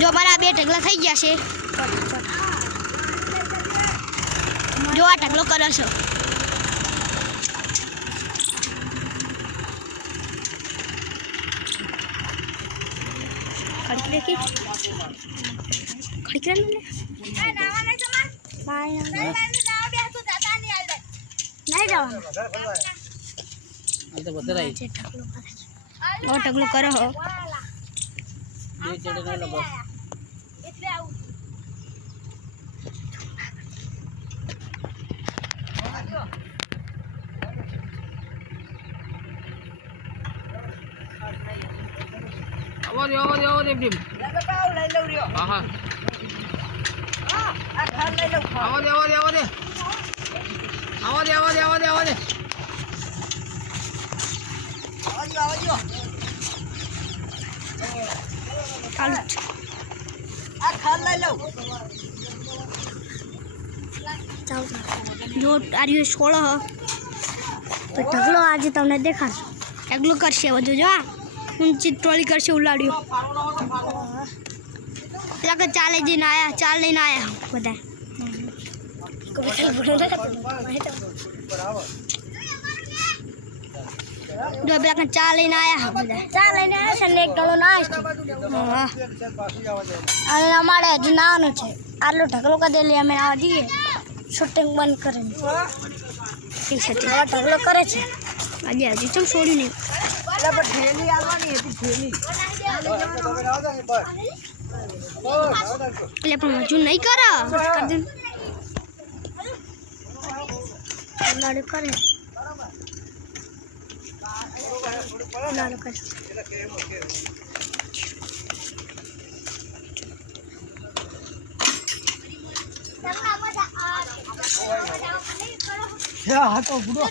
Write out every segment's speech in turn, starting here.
જો મારા બે ઢગલા થઈ ગયા છે જો આ ઢગલો કરો છો ઢગલો કરો હો जो आर्य छोड़ो तो ढगलो आज तमने देखा ढगलो करशे बधु जो ऊंची ट्रोली करशे उलाड्यो पेला के चाले जईने आया चाल लईने आया बधा जो पेला के चाल लईने आया बधा चाल लईने आया छे ने एक गळो ना हां अरे हमारे हज नानो छे आटलो ढगलो कर देली अमे आवा जईए शूटिंग बंद करे ठीक है ढगलो करे छे આજે હજી ચમ છોડ્યું નહીં એટલે પણ ઠેલી આવવાની હતી ઠેલી એટલે પણ હજુ નહીં કરે લાડુ કરે લાડુ કરે क्या हाथो बुडो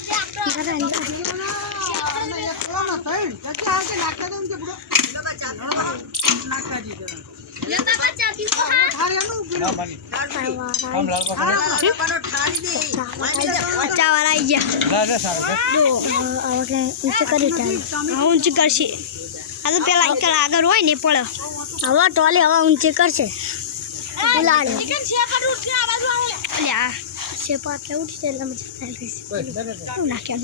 ઊંચી કરશે આ તો પેલા આગળ હોય ને પડે હવે ટોલી હવે ઊંચી કરશે से पात ले उठ चला मुझे तू ना क्या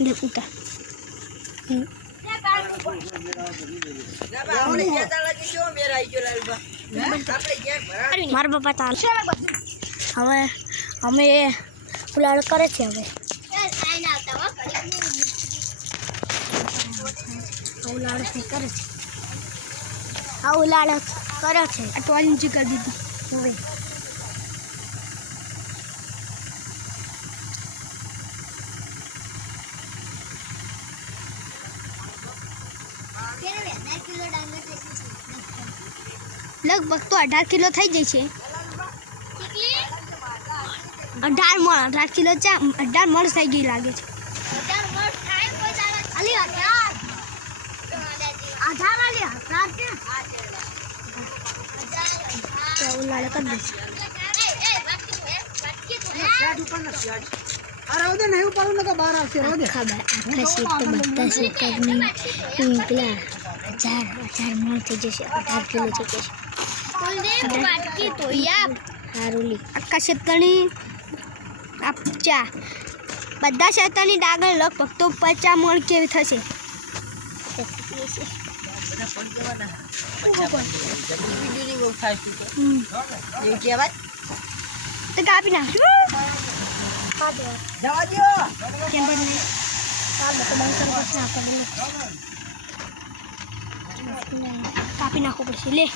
देखूता मार बापा ताल हमें हमें उलाड़ करे छे हमें उलाड़ से करे छे आ उलाड़ करे छे आ टोल नीचे कर दी હવે લગભગ તો 18 કિલો થઈ જશે 18 મણ 18 કિલો 18 મણ થઈ ગઈ લાગે છે 18 મણ થાય કોઈ ચાલે અલી 18 વાલી 18 કે उलाड़ कर दे अरे ओदे नहीं ऊपर न का बाहर आसे ओदे खबर आखा सीट तो बत्ता सीट करनी निकला 4 मण થઈ જશે 18 કિલો થઈ જશે બોલ દે બાટકી તો યા હારુલી આખા શેતણી આપચા બધા શેતણી ડાગર લગભગ તો 50 મણ કેવી થશે तो कापी ना कापी नाखो पड़े ले